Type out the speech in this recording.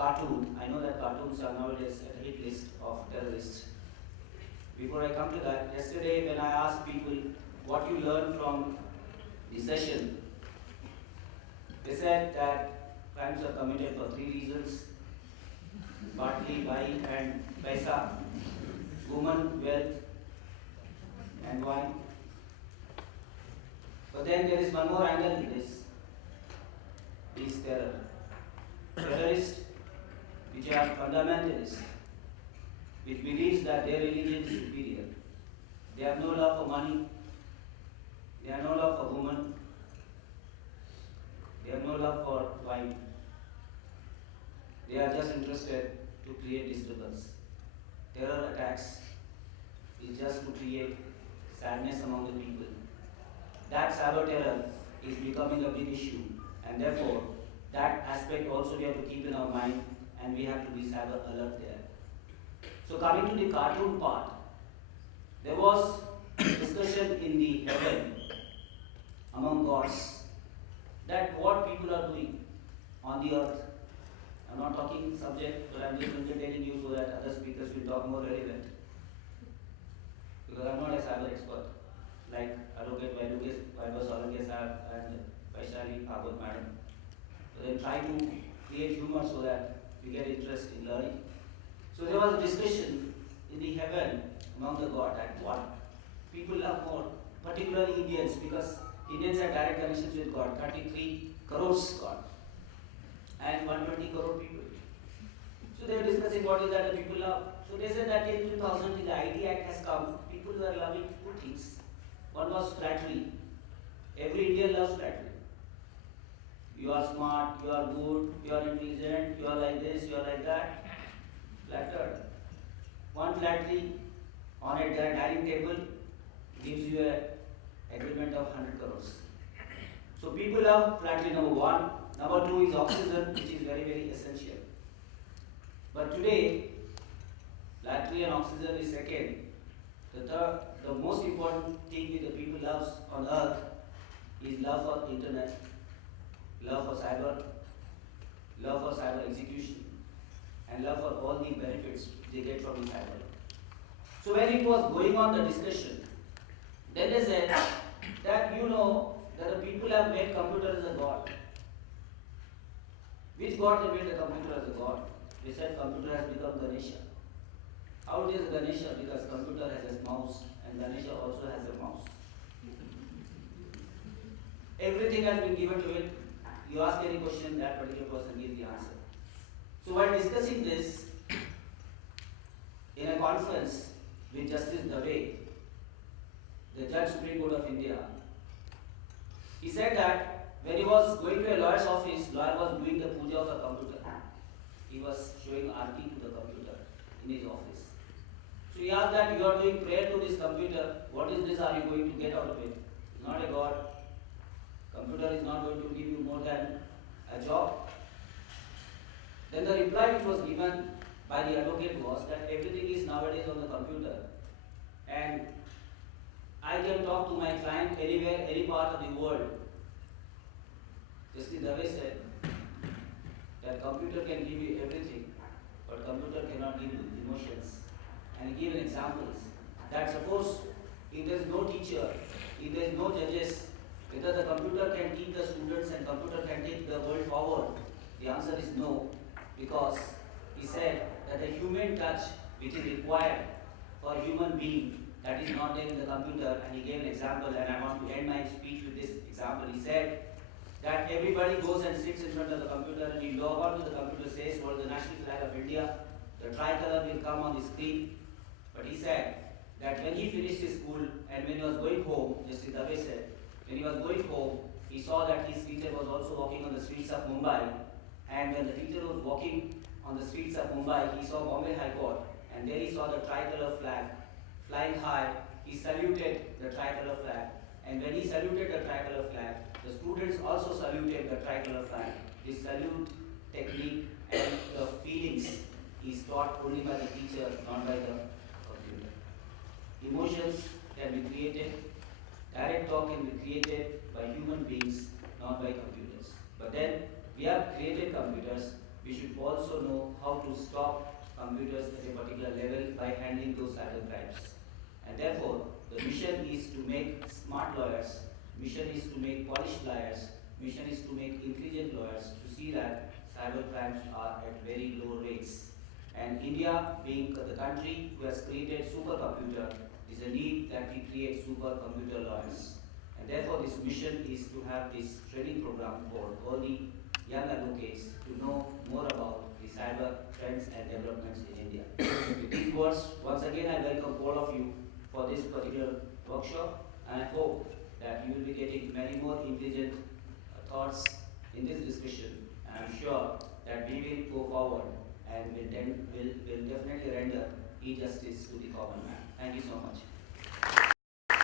cartoon. I know that cartoons are nowadays at the hit list of terrorists. Before I come to that, yesterday when I asked people what you learned from the session, they said that crimes are committed for three reasons: partly bhai and paisa, woman, wealth, and wine. But then there is one more angle in this: is terror. Terrorists, which are fundamentalists, which believes that their religion is superior. They have no love for money, they have no love for women, they have no love for wine. They are just interested to create disturbance. Terror attacks is just to create sadness among the people. That cyber terror is becoming a big issue, and therefore that aspect also we have to keep in our mind, and we have to be cyber alert there. So coming to the cartoon part, there was discussion in the heaven among gods that what people are doing on the earth. I'm not talking subject, but I'm just entertaining you so that other speakers will talk more relevant. Because I'm not a cyber expert, like Advocate Vaibhav Solanki sir and Vaishali Bhagwat madam. So they try to create humor so that we get interest in learning. So there was a discussion in the heaven among the gods that what people love more, particularly Indians, because Indians have direct connections with God, 33 crores God, and 120 crore people. So they were discussing what is that the people love. So they said that in 2000 the IT Act has come, people were loving two things. One was flattery. Every Indian loves flattery. You are smart, you are good, you are intelligent, you are like this, you are like that. Flattered. One flattery on a dining table gives you an agreement of 100 crores. So people love flattery, number one. Number two is oxygen, which is very, very essential. But today, flattery and oxygen is second. The third, the most important thing that the people love on earth is love for internet, love for cyber execution, and love for all the benefits they get from the cyber. So when it was going on the discussion, then they said that that the people have made computer as a god. Which god they made the computer as a god? They said computer has become Ganesha. How it is Ganesha? Because computer has a mouse and Ganesha also has a mouse. Everything has been given to it. You ask any question, that particular person gives the answer. So while discussing this in a conference with Justice Dave, the Judge Supreme Court of India, he said that when he was going to a lawyer's office, lawyer was doing the puja of a computer. He was showing arti to the computer in his office. So he asked that you are doing prayer to this computer, what is this are you going to get out of it? It's not a god. Computer is not going to give you more than a job. Then the reply which was given by the advocate was that everything is nowadays on the computer, and I can talk to my client anywhere, any part of the world. Justice Dave said that computer can give you everything, but computer cannot give you emotions. And he gave examples that suppose if there is no teacher, if there is no judges, whether the computer can teach the students and computer can take the world forward, the answer is no, because he said that the human touch which is required for a human being, that is not there in the computer. And he gave an example, and I want to end my speech with this example. He said that everybody goes and sits in front of the computer and you log on to the computer, says what is the national flag of India, the tricolor will come on the screen. But he said that when he finished his school and when he was going home, Justice Dave said, when he was going home, he saw that his teacher was also walking on the streets of Mumbai, and when the teacher was walking on the streets of Mumbai, he saw Bombay High Court, and there he saw the tricolor flag flying high. He saluted the tricolor flag, and when he saluted the tricolor flag, the students also saluted the tricolor flag. The salute technique and the feelings is taught only by the teacher, not by the computer. Emotions can be created, direct talk can be created by human beings, not by computers. But then we have created computers we should also know how to stop computers at a particular level by handling those cyber crimes. And therefore, the mission is to make smart lawyers, mission is to make polished lawyers, mission is to make intelligent lawyers to see that cyber crimes are at very low rates. And India, being the country who has created supercomputer, is a need that we create supercomputer lawyers. And therefore, this mission is to have this training program for all the young advocates to know more about the cyber trends and developments in India. With these words, once again, I welcome all of you for this particular workshop, and I hope that you will be getting many more intelligent thoughts in this discussion. And I'm sure that we will go forward and will definitely render e-justice to the common man. Thank you so much.